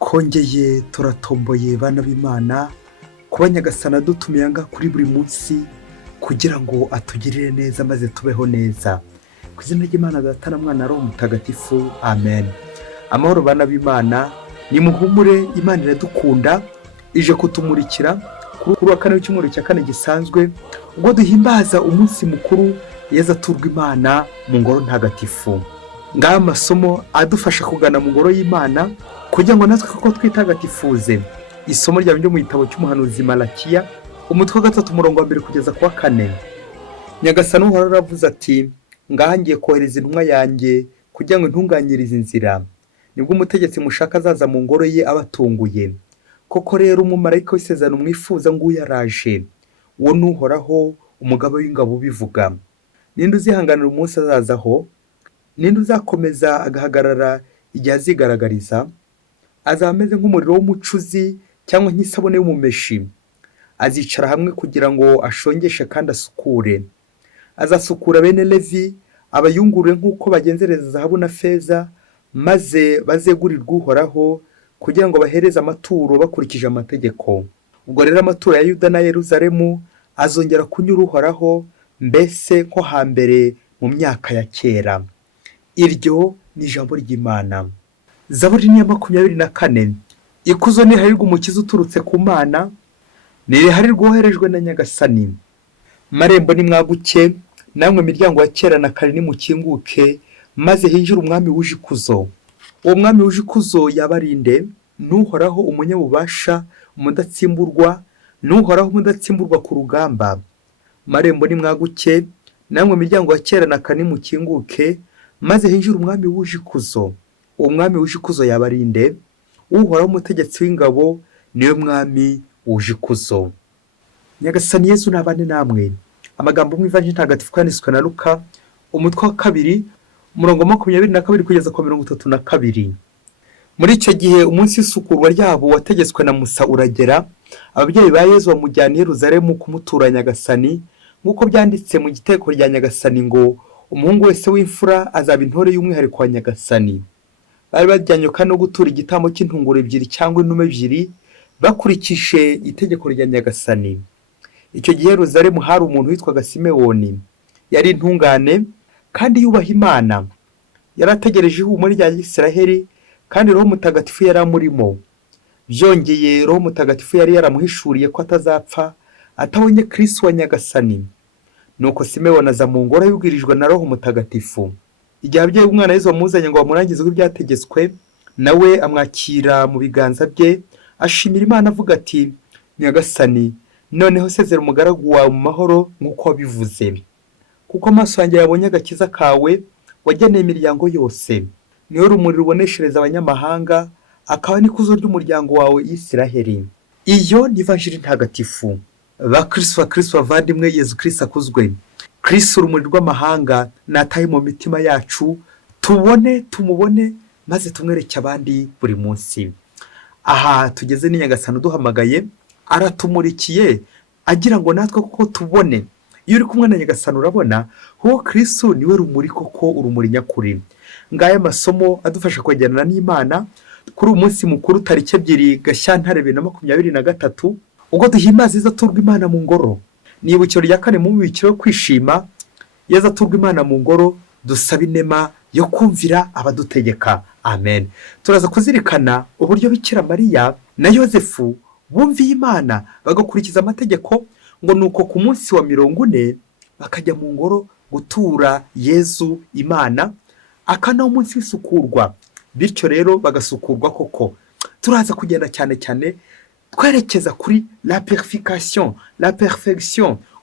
twongeye turatomboye bana b'Imana kuba Nyagasani dutumiye kuri buri munsi kugira ngo atugirire neza maze tubeho neza. Ku izina ry'Imana Data na Mwana Roho Mutagatifu, amen. Amahoro bana b'Imana, ni muhumure, Imana iradukunda, ije kutumurikira kuri wa kane w'icyumweru cya kane gisanzwe, ubwo duhimbaza umunsi mukuru Yezu aturwa Imana mu Ngoro Ntagatifu. Ngaha amasomo adufasha kugana mu Ngoro y'Imana kugira ngo natwe koko twitagatifuze. Isomo ryo mu gitabo cy'umuhanuzi Malakiya, umutwe wa 3 umurongo wa 1 kugeza ku wa 4. Nyagasani uhoraho aravuze ati, ngaha ngiye kohereza intumwa yanjye kugira ngo intunganyirize inzira. Nibwo umutegetsi mushaka azaza mu ngoro ye abatunguye. Koko rero umumarayika w'isezerano mwifuza nguyu yaraje. Uwo n'uhoraho umugabo w'ingabo ubivuga. Ninde uzihanganira umunsi azazaho? Ninde uzakomeza agahagarara igihe azigaragariza? Azaba ameze nk'umuriro w'umucuzi cyangwa nk'isabune y'umumeshi. Azicara hamwe kugira ngo ashongeshe kandi asukure. Azasukura bene Levi, abayungurure nk'uko bagenzereza zahabu na feza, maze bazegurirwe uhoraho kugira ngo bahereze amaturo bakurikije amategeko. Ubwo rero amaturo ya Yuda na Yerusalemu azongera kunyura uhoraho, mbese nko hambere mu myaka ya kera. Iryo ni ijambo ry'Imana. Zaburi ni ya 24. Ikuzo niharirwa umukiza uturutse ku Mana, niriharirwa woherejwe na Nyagasani. Marembo ni mwaguke, namwe miryango ya kera na kare nimukinguke, maze hinjira umwami wuje ikuzo. Uwo mwami wuje ikuzo yabarinde, n'uhoraho umunyabubasha, umudatsimburwa, n'uhoraho umudatsimburwa ku rugamba. Marembo ni mwaguke, namwe miryango ya kera na kare nimukinguke, maze hinjira umwami wuje ikuzo. Uwo mwami wuje ikuzo yabarinde, uhoraho umutegetsi w'ingabo, niwe mwami wuje ikuzo. Nyagasani Yezu nabane namwe. Amagambo mu Ivanjili Ntagatifu yanditswe na Luka, umutwe wa 2 umurongo 22 kugeza ku 32. Muri icyo gihe umunsi w'isukurwa ryabo wategetswe na Musa uragera, ababyeyi ba Yezu bamujyana i Yerusalemu kumutura Nyagasani, nk'uko byanditse mu giteko rya Nyagasani ngo umuhungu wese w'imfura azaba intore y'umwihariko wa Nyagasani. Bari bajyanye kandi no gutura igitambo cy'intunguro 2 cyangwa intume 2 bakurikije itegeko rya Nyagasani. Icyo gihe Yerusalemu hari umuntu witwaga Simewoni. Yari intungane kandi yubaha Imana. Yarategereje ihumure rya Isiraheli kandi Roho Mutagatifu yari amurimo. Byongeye Roho Mutagatifu yari yaramuhishuriye ko atazapfa atabonye Kristo wa Nyagasani. Nuko Simewoni aza mu ngoro yubwirijwe na Roho Mutagatifu. Igihe ababyeyi b'umwana Yezu bamuzanye ngo bamurangize uko byategetswe, nawe amwakira mu biganza bye, ashimira Imana avuga ati, Nyagasani, noneho sezera umugaragu wawe mu mahoro nk'uko wabivuze. Kuko amaso yanjye yabonye agakiza kawe wageneye imiryango yose. Niwe rumuri ruboneshereza abanyamahanga, akaba n'ikuzo ry'umuryango wawe Isiraheli. Iyo ni Ivanjili Ntagatifu. Bakristo bavandimwe, Yezu Kristo akuzwe. Kristo urumuri rw'amahanga nataye mu mitima yacu, tumubone maze tumwereke abandi buri munsi. Aha tugeze ni Nyagasani duhamagaye, aratumurikiye agira ngo natwe koko tubone. Iyo uri kumwe na Nyagasani urabona, ho Kristo niwe rumuri koko, urumuri nyakuri. Ngaya masomo adufasha kwegerana n'Imana kuri umunsi mukuru tariki 2 Gashyantare 2023, ubwo duhimbaza Yezu aturwa Imana mu ngoro. Nibukiro rya 4 mu bikiro kwishima, Yezu aturwa Imana mu ngoro, dusaba inema yo kumvira abadutegeka. Amen. Turaza kuzirikana uburyo Bikira Mariya na Yozefu bumviye Imana bagakurikiza amategeko, ngo nuko ku munsi wa 40 bakajya mu ngoro gutura Yezu Imana, akana umunsi w'isukurwa. Bityo rero bagasukurwa koko. Turaza kugenda cyane twerekeza kuri la perfection,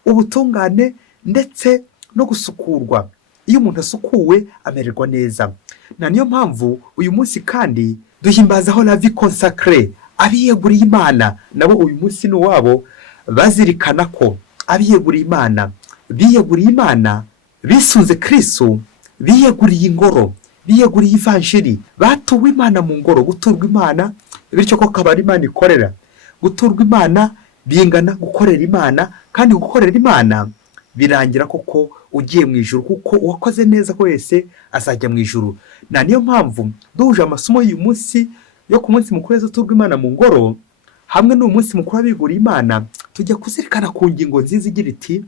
ubutungane ndetse no gusukurwa. Iyo umuntu asukuwe amererwa neza. Na niyo mpamvu uyu munsi kandi duhimbazaho la vie consacrée, abiyeguriye Imana. Nabo uyu munsi ni wabo, bazirikana ko abiyeguriye Imana, biyeguriye Imana, bisunze Kristo, biyeguriye ingoro, biyeguriye Ivanjili, batuwe Imana mu ngoro. Guturwa Imana bityo ko kabari Imana ikorera. Guturwa Imana bingana gukorera Imana, kandi gukorera Imana birangira koko ugiye mu ijuru, kuko uwakoze neza ko wese azajya mu ijuru. Na niyo mpamvu duhuje amasomo y'uyu munsi yo ku munsi mukuru Yezu aturwa Imana mu ngoro, hamwe n'uyu munsi mukuru w'abiguriye Imana, tujya kuzirikana ku ngingo nziza igira iti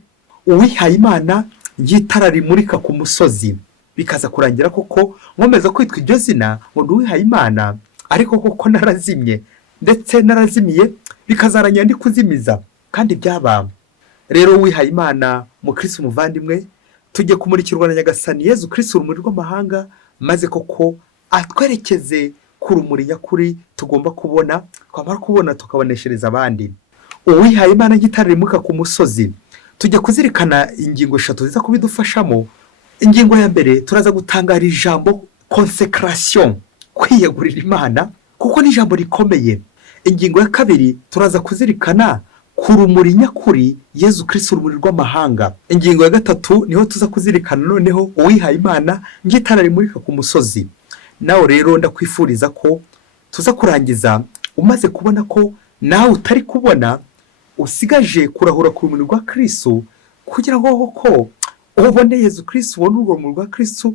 Uwihayimana nk'itara rimurika ku musozi. Bikaza kurangira koko nkomeza kwitwa iryo zina ngo ndi Uwihayimana, ariko koko narazimye ndetse narazimiye, bikazarangira ndi kuzimiza kandi byaba. Rero Uwihayimana mukristo muvandimwe, tujye kumurikirwa na Nyagasani Yezu Kristo urumuri rw'amahanga, maze koko atwerekeze ku rumuri nyakuri tugomba kubona, twamara kubona tukaboneshereza abandi. Uwihayimana nk'itara rimurika ku musozi, tujya kuzirikana ingingo 3 ziza kubidufashamo. Ingingo ya mbere, turaza gutangara ijambo consécration, kwiyegurira Imana, kuko ni ijambo rikomeye. Ingingo ya kabiri, turaza kuzirikana ku rumuri nyakuri Yezu Kristo urumuri rw'amahanga. Ingingo ya gatatu niho tuza kuzirikana noneho Uwihayimana nk'itara rimurika ku musozi. Nawe rero ndakwifuriza ko tuza kurangiza umaze kubona ko nawe utari kubona, usigaje kurahura ku rumuri rwa Kristo, kugira ngo koko ubone Yezu Kristo, ubone urwo rumuri rwa Kristo,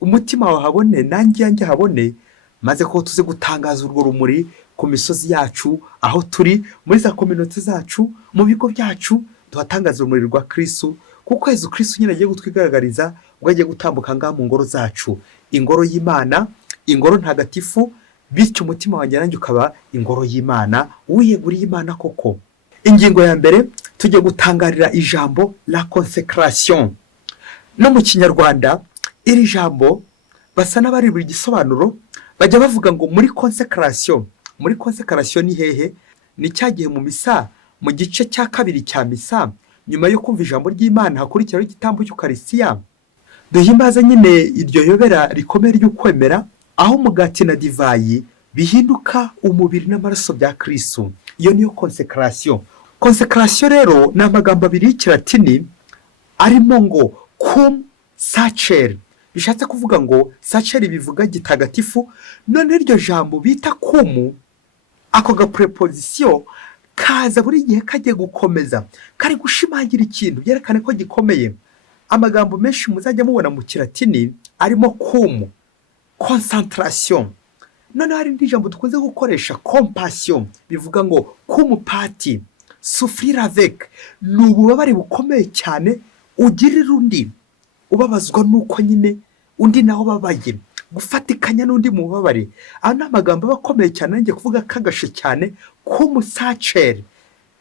umutima wawe habone, nanjye yanjye habone, maze ko tuze gutangaza urwo rumuri ku misozi yacu, aho turi, muri za community zacu, mu bigo byacu, tuhatangaza urumuri rwa Kristo, kuko Yezu Kristo nyine agiye gutwigaragariza ubwo agiye gutambuka ngaha mu ngoro zacu, ingoro y'Imana, ingoro ntagatifu, bityo umutima wanjye nanjye ukaba ingoro y'Imana, wiyeguriye Imana koko. Ingingo ya mbere, tujye gutangarira ijambo la consécration. No mu Kinyarwanda iri jambo basa n'abari buri gisobanuro, bajya bavuga ngo muri consécration. Muri consécration ni hehe? Ni cyagiye mu misa, mu gice cya kabiri cya misa, nyuma yo kumva ijambo ry'Imana hakurikiraho igitambo cy'Ukaristiya, duhimbaza nyine iryo yobera rikomeye ry'ukwemera, aho umugati na divayi bihinduka umubiri n'amaraso bya Kristo. Iyo niyo consécration. Consécration rero ni amagambo abiri y'ikilatini arimo ngo cum sacere, bishatse kuvuga ngo sacere bivuga gitagatifu, none iryo jambo bita cum, ako ga preposition kaza buri gihe kagiye gukomeza, kari gushimangira ikintu yerekane ko gikomeye. Amagambo menshi muzajya mubona mu kilatini arimo cum, concentration. None hari indi jambo dukunze gukoresha compassion, bivuga ngo cum pati, souffrir avec, ni ububabare bukomeye cyane ugirira undi, ubabazwa nuko nyine undi naho babaye, gufatikanya n'undi mu bubabare. Aho ni amagambo aba akomeye cyane, nanjye kuvuga kagashe cyane, cum sacere,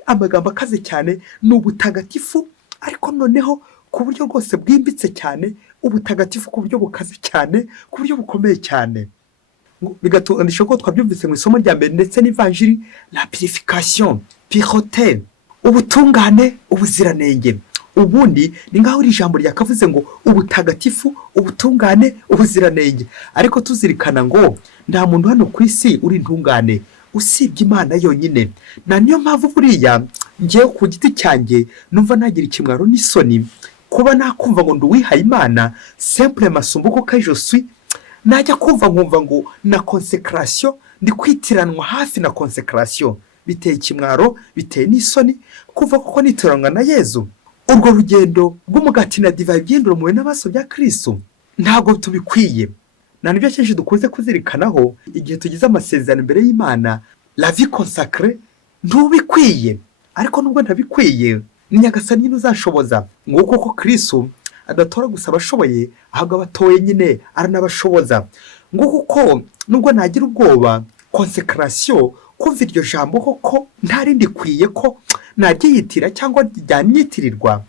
amagambo akaze cyane, ni ubutagatifu, ariko noneho ku buryo bwose bwimbitse cyane, ubutagatifu ku buryo bukaze cyane, ku buryo bukomeye cyane. Bigatundisha ko twabyumvise mu isomo rya mbere ndetse n'ivanjiri, la purification, pureté, ubutungane, ubuziranenge. Ubundi ni ngaho iri jambo ryakavuze ngo ubutagatifu, ubutungane, ubuziranenge, ariko tuzirikana ngo nta muntu hano ku isi uri intungane usibye Imana yonyine. Na niyo mpamvu buriya ngiye ku giti cyanjye numva nagira ikimwaro n'isoni kuba nakumva ngo ndi Uwihayimana simple masumbuko ka je suis, najya kumva nkumva ngo na consécration, ndi kwitiranwa hafi na consécration, biteye ikimwaro, biteye n'isoni kuva koko nitiranwa na Yezu. Urwo rugendo rw'umugati na divayi byindura mu n'abaso bya Kristo ntago tubikwiye. Na nibyo cyinshi dukunze kuzirikanaho igihe tugize amasezerano imbere y'Imana, la vie consacrée, ntubikwiye. Ariko nubwo ntabikwiye, ni Nyagasani nyine uzashoboza, nguko ko Kristo adatora gusa abashoboye, ahubwo abatoye nyine aranabashoboza. Nguko ko nubwo nagira ubwoba, consécration, kumva iryo jambo koko ntarindi kwiye ko naryitira cyangwa ryanyitirirwa,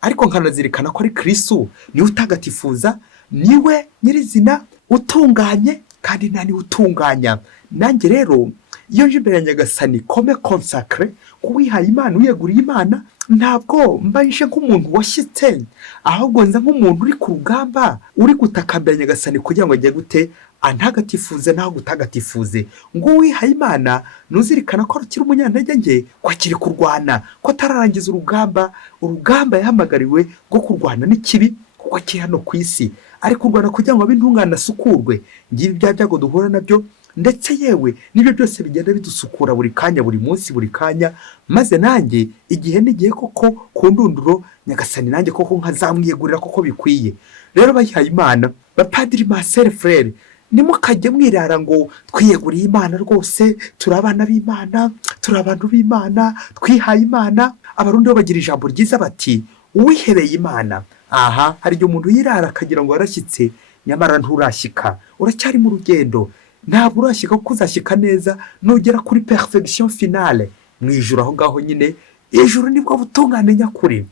ariko nkanazirikana ko ari Kristo niwe utagatifuza, niwe nyirizina utunganye, kandi nani utunganya. Nanjye rero iyo nje imbere ya Nyagasani comme consacré, Uwihayimana, wiyeguriye Imana, ntabwo mbaje nk'umuntu washyitse, ahubwo nza nk'umuntu uri ku rugamba, uri gutakambira Nyagasani kugira ngo ajye gute antagatifuze naho gutagatifuze. Ngo Uwihayimana nuzirikana ko akiri umunyantege nke, ko akiri kurwana, ko atararangiza urugamba yahamagariwe rwo kurwana n'ikibi, kuko akiri hano ku isi ari kurwana kugira ngo abe intungane asukurwe. Ngibi bya byago duhura nabyo, ndetse yewe nibyo byose bigenda bidusukura buri kanya, buri munsi, buri kanya, maze nanjye igihe n'igihe koko ku ndunduro Nyagasani nanjye koko nkazamwiyegurira koko bikwiye. Rero Abihayimana, bapadiri, masere, frere, nimukajye mwirara ngo twiyeguriye Imana rwose, turi abana b'Imana, turi abantu b'Imana, twihaye Imana. Abarundi bo bagira ijambo ryiza bati uwihebeye Imana. Aha hari igihe umuntu yirara akagira ngo yarashyitse, nyamara nturashyika, uracyari mu rugendo, ntabwo urashyika kuko uzashyika neza nugera kuri perfection finale mu ijuru. Aho ngaho nyine ijuru nibwo butungane nyakuri.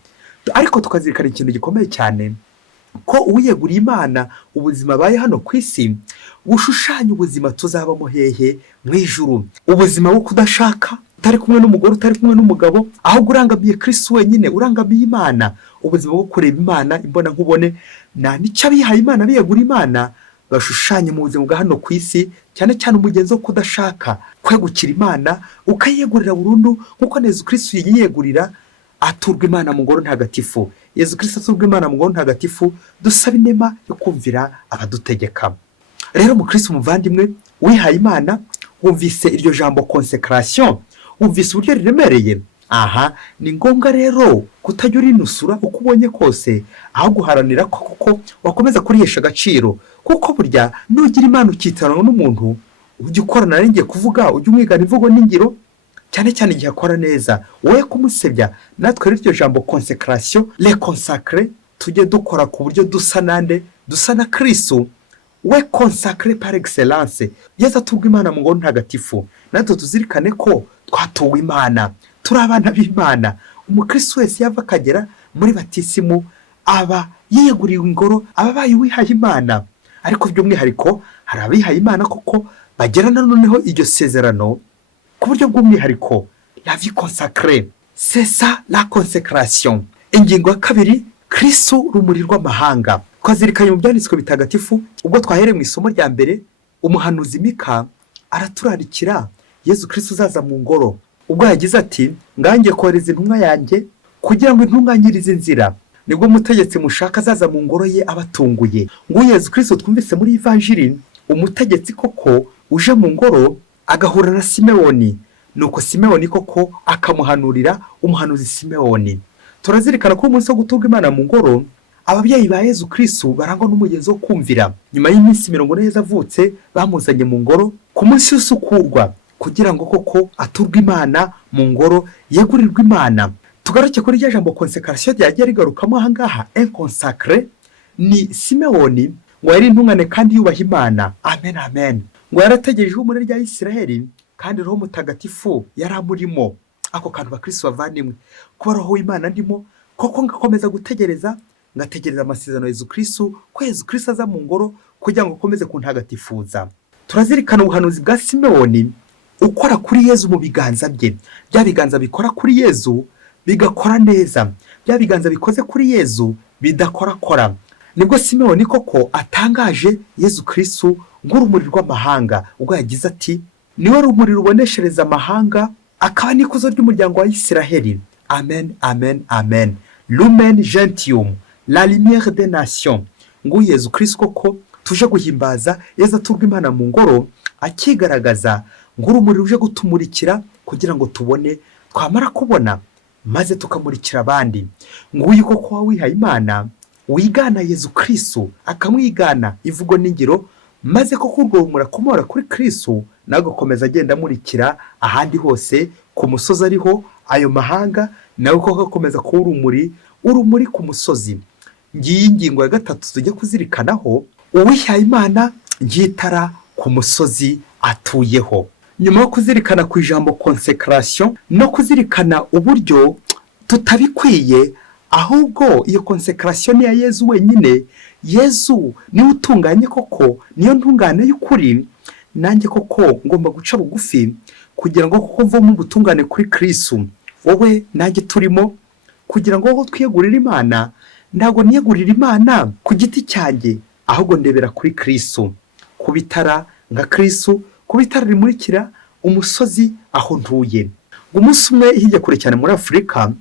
Ariko tukazirikana ikintu gikomeye cyane, ko uwiyeguriye Imana ubuzima baye hano ku isi bushushanya ubuzima tuzabamo hehe mu ijuru. Ubuzima bwo kudashaka, utari kumwe n'umugore, utari kumwe n'umugabo, ahubwo urangamiye Kristo wenyine, urangamiye Imana. Ubuzima bwo kureba Imana imbona nkubone, nicyo Abihayimana biyegura Imana bashushanya mu buzima bwa hano ku isi, cyane cyane umugenzo wo kudashaka, kwegukira Imana ukayegurira burundu nk'uko Yezu Kristo yiyegurira aturwa Imana mu Ngoro Ntagatifu. Yezu Kristo aturwa Imana mu Ngoro Ntagatifu, dusaba inema yo kumvira abadutegeka. Rero mu Kristo umuvandimwe wihaye Imana, wumvise iryo jambo consécration, wumvise uburyo riremereye. Aha ni ngombwa rero kutajya urinusura uko ubonye kose, aho guharanira ko wakomeza kurihesha agaciro, kuko burya nugira Imana ukitarana n'umuntu, ujya ukorana n'ingiye kuvuga, ujya umwigana imvugo n'ingiro, cyane cyane igihe akora neza, wowe kumusebya. Natwe rero iryo jambo consécration, les consacrés, tujye dukora ku buryo dusa nande, dusa na Kristo, we consacré par excellence. Yezu aturwa Imana mu Ngoro Ntagatifu, natwe tuzirikane ko twatuwe Imana, turi abana b'Imana. Umukristo wese yava akagera muri batisimu aba yiyeguriye ingoro, ababaye uwihaye Imana. Ariko by'umwihariko hari abihaye Imana koko bagera na noneho iryo sezerano ku buryo bw'umwihariko, la vie consacrée, c'est ça la consécration. Ingingo ya kabiri, Kristo rumuri rw'amahanga. Twazirikanye mu byanditswe bitagatifu, ubwo twahereye mu isomo rya mbere, umuhanuzi Mika araturarikira Yezu Kristo uzaza mu ngoro, ubwo yagize ati ngangiye kohereza intumwa yanjye kugira ngo intunganyirize inzira. Nibwo umutegetsi mushaka azaza mu ngoro ye abatunguye. Ngo Yezu Kristo twumvise muri Evanjiri, umutegetsi koko uje mu ngoro agahura na Simewoni, nuko Simewoni koko akamuhanurira umuhanuzi Simewoni. Turazirikana ko umunsi wo guturwa Imana mu ngoro, ababyeyi ba Yezu Kristo barangwa n'umugenzo wo kumvira. Nyuma y'iminsi 40 avutse, bamuzanye mu ngoro ku munsi w'isukurwa, kugira ngo koko aturwe Imana mu ngoro, yegurirwe Imana. Tugaruke kuri rya jambo consécration ryagiye rigarukamo aha ngaha, inconsacré, ni Simewoni ngo yari intungane kandi yubaha Imana. Amen amen. Ngo yarategereje umurere rya Isiraheli, kandi Roho Mutagatifu yari amurimo. Ako kantu bakristo bavandimwe, kuba Roho w'Imana ndimo, koko ngakomeza gutegereza, ngategereza amasezerano Yezu Kristo, ko Yezu Kristo aza mu ngoro kugira ngo akomeze kuntagatifuza. Turazirikana ubuhanuzi bwa Simewoni ukora kuri Yezu mu biganza bye. Bya biganza bikora kuri Yezu bigakora neza, bya biganza bikoze kuri Yezu bidakora. Nibwo Simewoni koko atangaje Yezu Kristo ng'urumuri rw'amahanga, ubwo yagize ati niwe rumuri ruboneshereza amahanga, akaba n'ikuzo ry'umuryango wa Isiraheli. Amen amen amen. Lumen gentium, la lumière des nations. Ngo Yezu Kristo koko tuje guhimbaza Yezu aturwa Imana mu ngoro, akigaragaza ng'urumuri ruje gutumurikira kugira ngo tubone, twamara kubona maze tukamurikira abandi. Nguyu koko wihaye Imana wigana Yezu Kristo, akamwigana ivugo n'ingiro, maze koko urwo rumuri akomora kuri Kristo nagakomeza agenda amurikira ahandi hose ku musozi ariho ayo mahanga, nawe koko akomeza kuba urumuri ku musozi. Ngiyi ingingo ya gatatu tujye kuzirikanaho, uwihaye Imana ngitara ku musozi atuyeho. Nyuma yo kuzirikana ku ijambo consécration no kuzirikana uburyo tutabikwiye, ahubwo iyo consécration ya Yezu wenyine, Yezu niwe utunganye koko, niyo ntungane y'ukuri. Nanjye koko ngomba guca bugufi kugira ngo koko mvome ubutungane kuri Kristo. Wowe nanjye turimo, kugira ngo twiyegurire Imana, ntago niyegurira Imana ku giti cyanjye, ahubwo ndebera kuri Kristo, kubitara nka Kristo, kubitara rimurikira umusozi aho ntuye. Umunsi umwe hirya kure cyane muri Afurika,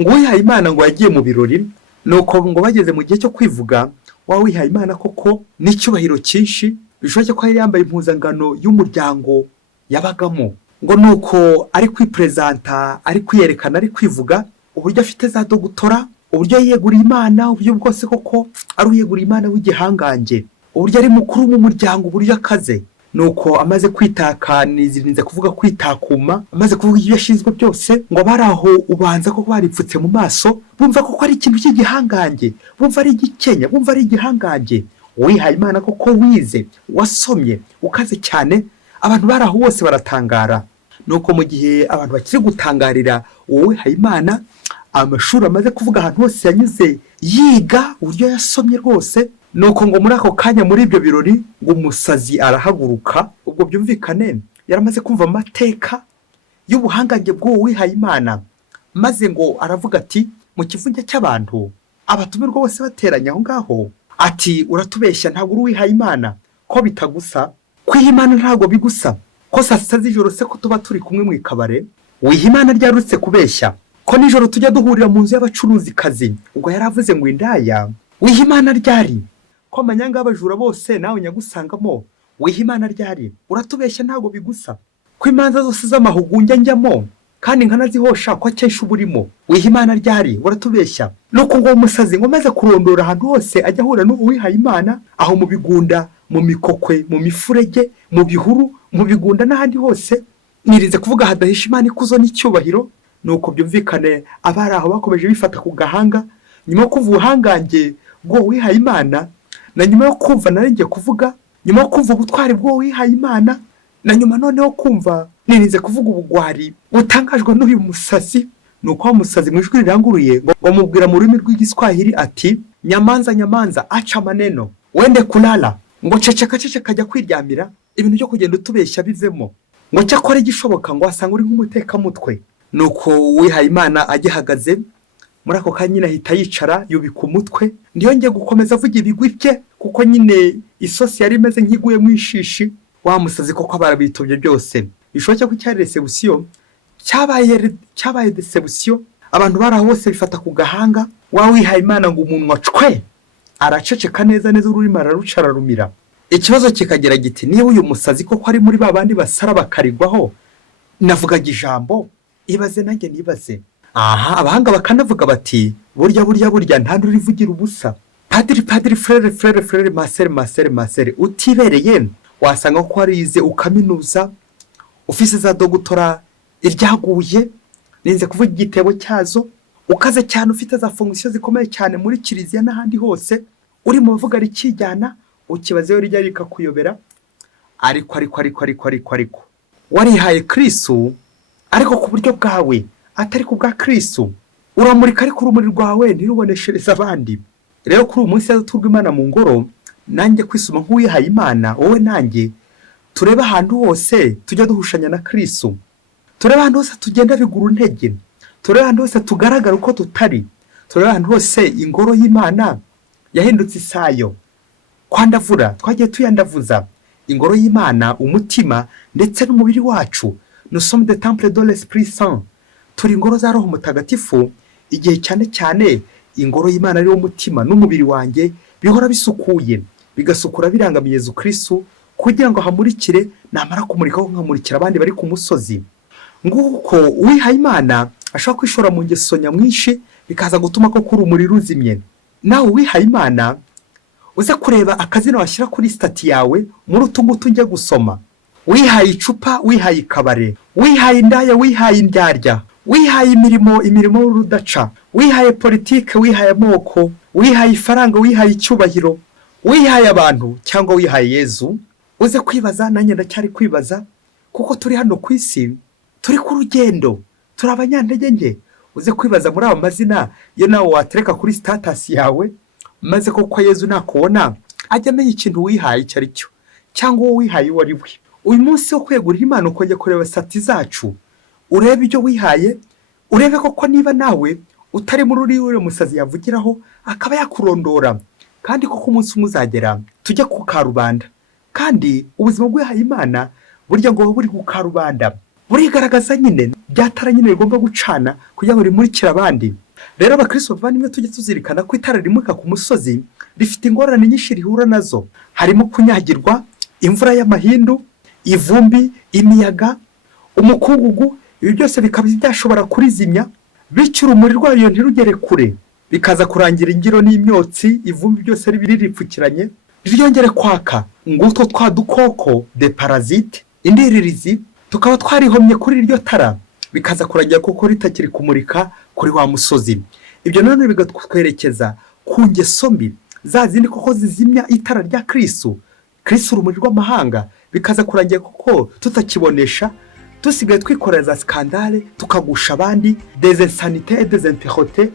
ngo wihaye Imana ngo yagiye mu birori, nuko ngo bageze mu gihe cyo kwivuga, wihaye Imana koko n'icyubahiro cyinshi, bishoboke ko yari yambaye impuzangano y'umuryango yabagamo. Ngo nuko ari kwipresenta, ari kwiyerekana, ari kwivuga uburyo afite za dogutora, uburyo yiyeguriye Imana, uburyo bwose koko ari uyeguriye Imana w'igihangange. uburyo ari mukuru mu muryango, uburyo akaze. Nuko amaze kwitakanizirinze kuvuga kwitakuma, amaze kuvuga ibyo yashinzwe byose, ngo bari aho ubanza ko baripfutse mu maso, bumva ko ari ikintu cy'igihangange, bumva ari igikenya, bumva ari igihangange. Uwihayimana koko wize, wasomye, ukaze cyane, abantu bari aho bose baratangara. Nuko mu gihe abantu bakiri gutangarira Uwihayimana, amashuri amaze kuvuga ahantu hose yanyuze yiga uburyo yasomye rwose, nuko ngo muri ako kanya muri ibyo birori ngo umusazi arahaguruka. Ubwo byumvikane yaramaze kumva amateka y'ubuhangange bw'Uwihayimana, maze ngo aravuga ati mu kivunge cy'abantu abatumirwa bose bateranye aho ngaho, ati uratubeshya, ntabwo uri Uwihayimana, ko bitagusa, kwihimana ntabwo bigusa, ko saa sita z'ijoro se ko tuba turi kumwe mu ikabare, Uwihayimana ryarutse kubeshya, ko nijoro tujya duhurira mu nzu y'abacuruzikazi. Ubwo yari avuze ngo indaya. Uwihayimana ryari, ko amanyanga y'abajura bose nawe nyagusangamo, Uwihayimana ryari, uratubeshya ntabwo bigusa, ko imanza zose z'amahugunge njyamo kandi nkanazihosha ko akenshi uba urimo, Uwihayimana ryari, uratubeshya. Nuko ngo umusazi ngo maze kurondora ahantu hose ajya ahura n'Uwihayimana, aho mu bigunda, mu mikokwe, mu mifurege, mu bihuru, mu bigunda n'ahandi hose, nirinze kuvuga hadahisha Imana ikuzo n'icyubahiro. Nuko byumvikane abari aho bakomeje bifata ku gahanga, nyuma yo kumva ubuhangange bw'Uwihayimana, na nyuma yo kumva naringiye kuvuga, nyuma yo kumva ubutwari bw'Uwihayimana, na nyuma noneho kumva nirinze kuvuga ubugwari butangajwe n'uyu musazi. Nuko wa musazi mu ijwi riranguruye ngo mubwira mu rurimi rw'igiswahili ati, nyamanza nyamanza, acha maneno, wende kulala, ngo ceceka ceceka, jya kwiryamira, ibintu byo kugenda utubeshya bivemo, ngo cyakora igishoboka ngo wasanga uri nk'umutekamutwe. Nuko Uwihayimana agihagaze muri ako kanya nyine ahita yicara yubika umutwe, ntiyongeye gukomeza avuga ibigwi bye, kuko nyine isosi yari imeze nk'iguye mu ishishi. Wa musazi koko barabitobye byose, bishoboke ko cyari resebusiyo, cyabaye desebusiyo, abantu bari aho bose bifata ku gahanga. Wa Uwihayimana ngo umunwa cwe araceceka neza neza, ururimi araruca ararumira. Ikibazo kikagira giti, niba uyu musazi koko ari muri babandi basara bakarigwaho, navugaga ijambo, ibaze nanjye nibaze. Aha abahanga bakanavuga bati, burya nta nturivugira ubusa. Padiri frere masere, utibereye wasanga ko warize ukaminuza, ufise za dogutora iryaguye, ninze kuvuga igitebo cyazo, ukaze cyane, ufite za fonction zikomeye cyane muri kiliziya n'ahandi hose, uri mu bavuga rikijyana, ukibazeyo rijya rikakuyobera. Ariko warihaye Kristo, ariko ku buryo bwawe atari ku bwa Kristo. Uramurika ariko urumuri rwawe ntiruboneshereza abandi. Rero kuri uyu munsi aturwa Imana mu ngoro, nanjye kwisuma nk'Uwihayimana, wowe nanjye turebe ahantu hose tujya duhushanya na Kristo, turebe ahantu hose tugenda bigura intege, turebe ahantu hose tugaragara uko tutari, turebe ahantu hose ingoro y'Imana yahindutse isayo. Kwandavura twagiye tuyandavuza, ingoro y'Imana, umutima ndetse n'umubiri wacu, nous sommes des temples de l'Esprit Saint, turi ingoro za Roho Mutagatifu. Igihe cyane ingoro y'Imana ari wo mutima n'umubiri wanjye bihora bisukuye, bigasukura birangamiye Yezu Kristo, kugira ngo hamurikire, namara kumurikaho nkamurikira abandi bari ku musozi. Nguko Uwihayimana ashobora kwishora mu ngeso nyamwinshi, bikaza gutuma ko kuri urumuri ruzimye. Nawe Uwihayimana uze kureba akazina washyira kuri stati yawe muri utungutu ujya gusoma. Wihaye icupa, wihaye ikabare, wihaye indaya, wihaye indyarya, wihaye imirimo y'urudaca, wihaye politike, wihaye amoko, wihaye ifaranga, wihaye icyubahiro, wihaye abantu, cyangwa wihaye Yezu. Uze kwibaza, nanjye ndacyari kwibaza, kuko turi hano ku isi, turi ku rugendo, turi abanyantege nke. Uze kwibaza muri aba mazina yo nawe watereka kuri status yawe, maze koko Yezu nakubona ajya amenya ikintu wihaye icyo ari cyo, cyangwa wowe wihaye uwo ari we. Uyu munsi wo kwegurira Imana ukongera kureba stati zacu, urebe ibyo wihaye, urebe koko niba nawe utari muri uriya musazi yavugiraho akaba yakurondora, kandi koko umunsi umwe uzagera tujya ku karubanda. Kandi ubuzima bw'Imana burya ngo buri ku karubanda, burigaragaza nyine byatara nyine bigomba gucana kugira ngo rimurikire abandi. Rero abakristo bavandimwe, tujye tuzirikana ko itara rimurika ku musozi rifite ingorane nyinshi rihura nazo, harimo kunyagirwa, imvura y'amahindu, ivumbi, imiyaga, umukungugu. Ibi byose bikaba byashobora kurizimya, bityo urumuri rwayo ntirugere kure, bikaza kurangira ingiro n'imyotsi, ivumbi byose ripfukiranye. ryongere kwaka ngutwo twa dukoko de parasite indiririzi tukaba twarihomye kuri iryo tara bikaza kurangira kuko ritakiri kumurika kuri wa musozi. Ibyo none bigatwerekeza ku ngeso mbi za zindi koko zizimya itara rya Kristo urumuri rw'amahanga, bikaza kurangira kuko tutakibonesha, dusigaye twikorera za skandale, tukagusha abandi, desinsanite desinterote,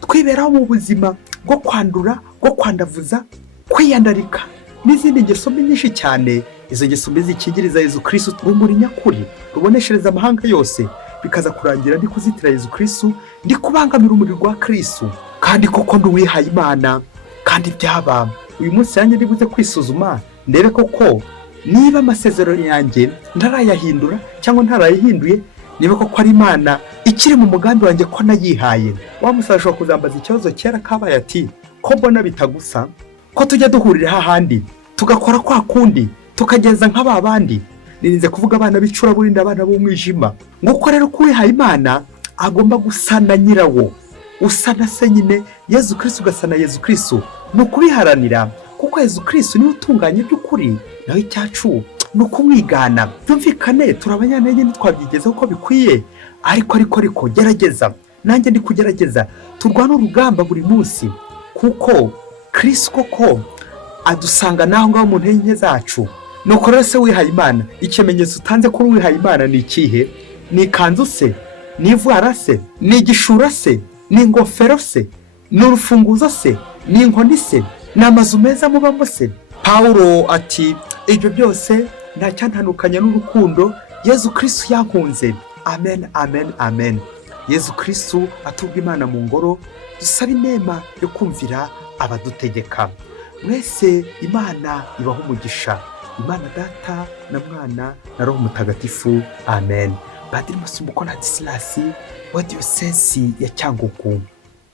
twiberaho mu buzima bwo kwandura, bwo kwandavuza, kwiyandarika n'izindi ngeso mbi nyinshi cyane. Izo ngeso mbi zikingiriza Yezu Kristo urumuri nyakuri ruboneshereza amahanga yose, bikaza kurangira ndi kuzitira Yezu Kristo, ndi kubangamira urumuri rwa Kristo. Kandi koko ndi Uwihayimana, kandi byaba uyu munsi yanjye ndi buze kwisuzuma ndebe koko niba amasezerano yanjye ntarayahindura cyangwa ntarayihinduye, niba koko ari Imana ikiri mu mugambi wanjye ko nayihaye. Wa musore ashobora kuzambaza ikibazo kera kabaye ati ko mbona bitagusa, ko tujya duhurira hahandi tugakora kwa kundi tukagenza nk'aba bandi. Nirinze kuvuga abana b'icuraburindi, abana b'umwijima, nguko rero ko Uwihayimana agomba gusana nyirawo, usana se nyine Yezu Kristo, ugasana Yezu Kristo. Ni ukubiharanira kuko Yezu Kristo niwe utunganye by'ukuri, nawe icyacu ni ukumwigana. Byumvikane turi abanyantege ntitwabyigezaho uko bikwiye, ariko gerageza, nanjye ndi kugerageza, turwana urugamba buri munsi kuko Kristo koko adusanga naho ngaho mu ntege nke zacu. Nuko rero se Uwihayimana, ikimenyetso utanze kuri Uwihayimana ni ikihe? Ni ikanzu se? Ni ivara se? Ni igishura se? Ni ingofero se? Ni urufunguzo se? Ni inkoni se? Ni amazu meza mubamo se? Pawulo ati ibyo byose nta cyantandukanya n'urukundo Yezu Kristo yankunze. Amen, amen, amen. Yezu Kristo aturwa Imana mu ngoro, dusaba inema yo kumvira abadutegeka. Mwese Imana ibaho umugisha. Imana Data na Mwana na Roho Mutagatifu. Amen. Padiri Musumbuko Ladislas wa Diyosezi ya Cyangugu.